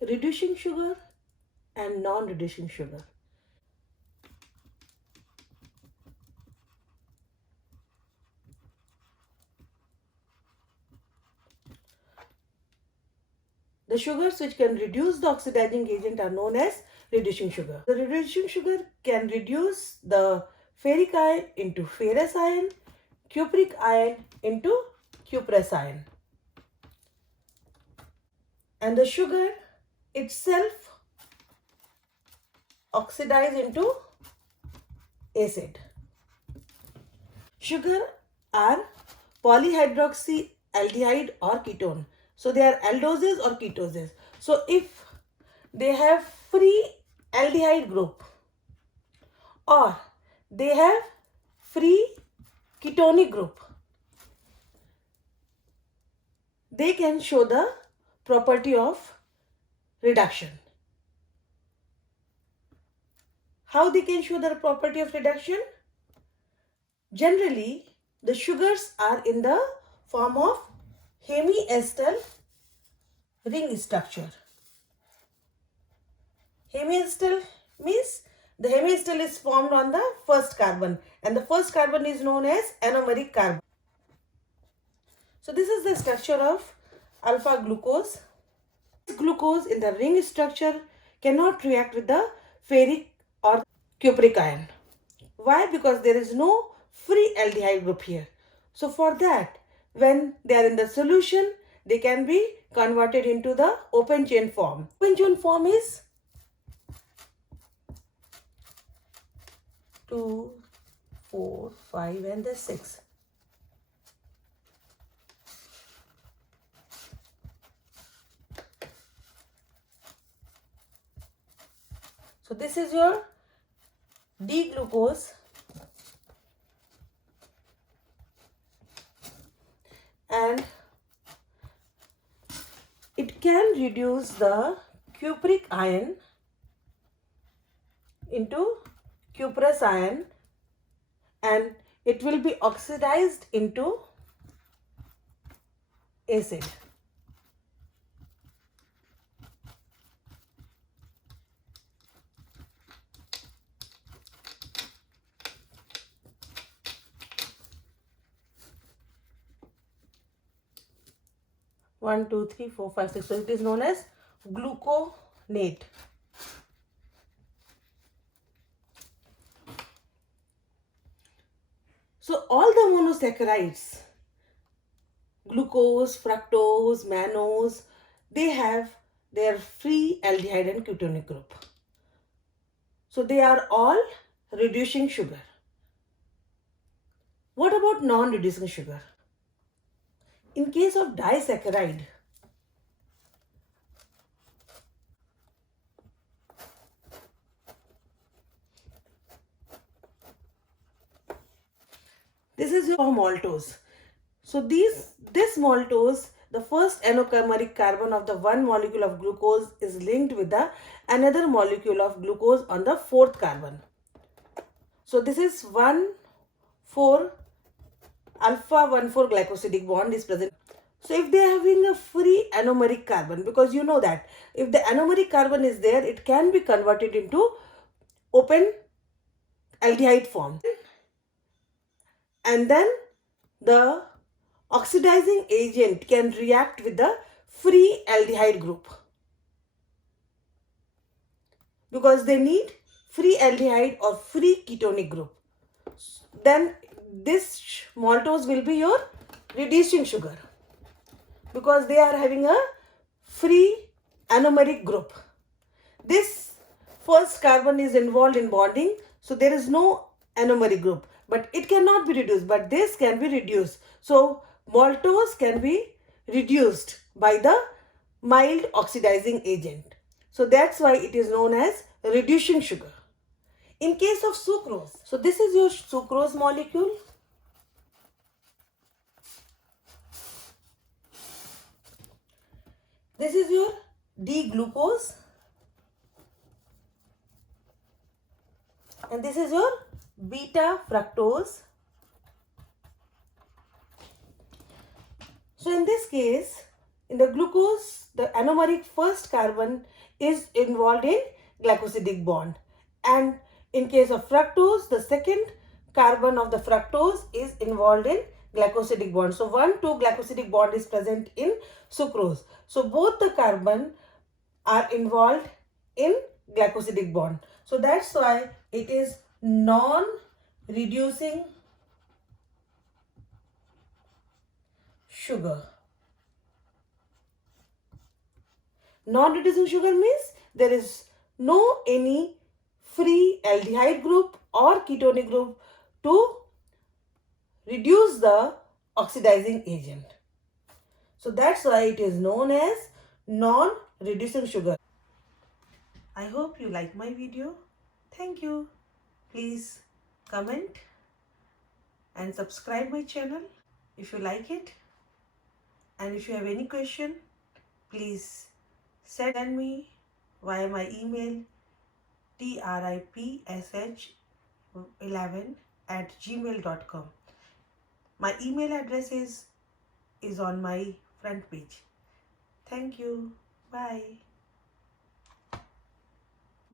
reducing sugar and non-reducing sugar. The sugars which can reduce the oxidizing agent are known as reducing sugar. The reducing sugar can reduce the ferric ion into ferrous ion, cupric ion into cuprous ion. And the sugar itself oxidize into acid. Sugar are polyhydroxyaldehyde or ketone. So they are aldoses or ketoses. So if they have free aldehyde group or they have free ketonic group, they can show the property of reduction. How they can show the property of reduction? Generally, the sugars are in the form of hemiacetal ring structure. Hemiacetal means the hemiacetal is formed on the first carbon, and the first carbon is known as anomeric carbon. So this is the structure of alpha glucose. Glucose in the ring structure cannot react with the ferric or cupric ion. Why? Because there is no free aldehyde group here. So for that, when they are in the solution, they can be converted into the open chain form. Open chain form is 2, 4, 5 and the 6. So this is your D-glucose and it can reduce the cupric ion into cuprous ion and it will be oxidized into acid. One, two, three, four, five, six. So it is known as gluconate. So all the monosaccharides, glucose, fructose, mannose, they have their free aldehyde and ketonic group. So they are all reducing sugar. What about non-reducing sugar? In case of disaccharide, this is your maltose. So this maltose, the first anomeric carbon of the one molecule of glucose is linked with the another molecule of glucose on the fourth carbon. So this is 1,4 alpha 1,4 glycosidic bond is present. So if they are having a free anomeric carbon, because you know that if the anomeric carbon is there, it can be converted into open aldehyde form. And then the oxidizing agent can react with the free aldehyde group because they need free aldehyde or free ketonic group. Then this maltose will be your reducing sugar because they are having a free anomeric group. This first carbon is involved in bonding, so there is no anomeric group, but it cannot be reduced, but this can be reduced. So maltose can be reduced by the mild oxidizing agent. So that's why it is known as reducing sugar. In case of sucrose, so this is your sucrose molecule. This is your D-glucose and this is your beta fructose. So in this case, In the glucose, the anomeric first carbon is involved in glycosidic bond, and in case of fructose, the second carbon of the fructose is involved in glycosidic bond. So 1,2 glycosidic bond is present in sucrose. So both the carbon are involved in glycosidic bond. So that's why it is non-reducing sugar. Non-reducing sugar means there is no any free aldehyde group or ketonic group to reduce the oxidizing agent. So that's why it is known as non-reducing sugar. I hope you like my video. Thank you. Please comment and subscribe my channel if you like it. And if you have any question, please send me via my email tripsh11@gmail.com. My email address is on my front page. Thank you. Bye.